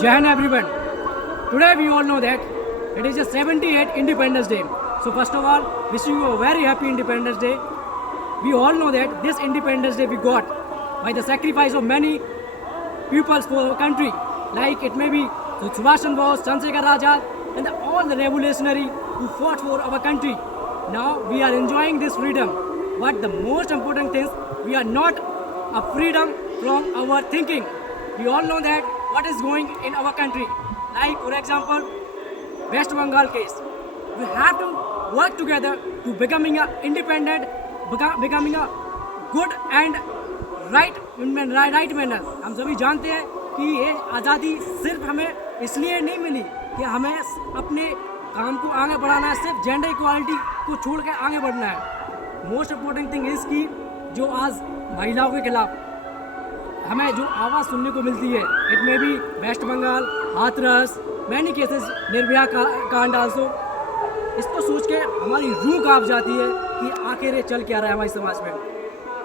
Jai Hind everyone. Today we all know that it is the 78th Independence Day. So first of all, wishing you a very happy Independence Day. We all know that this Independence Day we got by the sacrifice of many peoples for our country. Like it may be Subhash Chandra Bose, Chandrasekhar Azad, and all the revolutionary who fought for our country. Now we are enjoying this freedom. But the most important thing is we are not a freedom from our thinking. We all know that what is going in our country. Like for example, West Bengal case. We have to work together to becoming a independent, becoming a good and right manner. हम सभी जानते हैं कि ये आज़ादी सिर्फ हमें इसलिए नहीं मिली कि हमें अपने काम को आगे बढ़ाना है, सिर्फ जेंडर इक्वालिटी को छोड़ के आगे बढ़ना है. मोस्ट इम्पोर्टेंट थिंग इज़ कि जो आज महिलाओं के खिलाफ हमें जो आवाज़ सुनने को मिलती है, it may be West Bengal, Hathras, many cases, Nirbhaya कांड आल्सो. इसको सोच के हमारी रूह कांप जाती है कि आखिर ये चल क्या रहा है हमारे समाज में.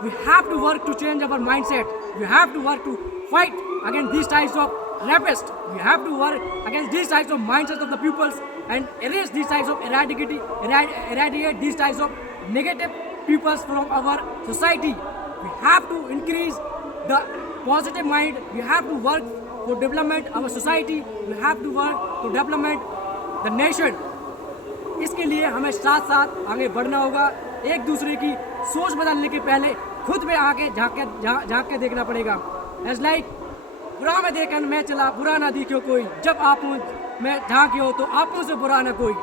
We have to work to change our mindset. We have to work to fight against this types of rapists. We have to work against these types of mindsets of the pupils and erase these types of eradicate these types of negative pupils from our society. We have to increase the positive mind. We have to work for development of our society. We have to work to development the nation. इसके लिए हमें साथ साथ आगे बढ़ना होगा. एक दूसरे की सोच बदलने के पहले खुद में आके झांक के देखना पड़ेगा. एज लाइक बुरा में देखन मैं चला, बुरा ना दिखो कोई, जब आप में झांके हो तो आप से बुरा ना कोई.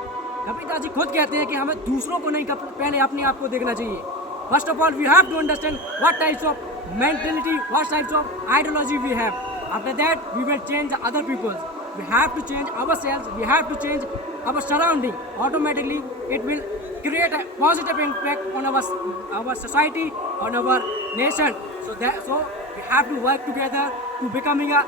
कविता जी खुद कहते हैं कि हमें दूसरों को नहीं, पहले अपने आप को देखना चाहिए. First of all we have to understand what types of mentality, what types of ideology we have. After that we will change other peoples. We have to change ourselves. We have to change our surrounding. Automatically it will create a positive impact on our society, on our nation. So we have to work together to becoming a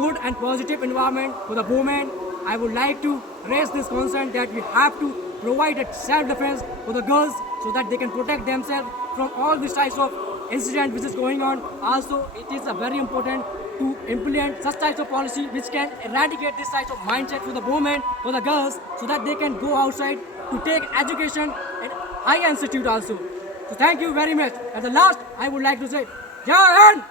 good and positive environment for the women. I would like to raise this concern that we have to provide a self-defense for the girls so that they can protect themselves from all these types of incidents which is going on. Also, it is very important to implement such types of policy which can eradicate this types of mindset for the women, for the girls, so that they can go outside to take education at high institute also. So thank you very much. At the last, I would like to say, Jai Hind!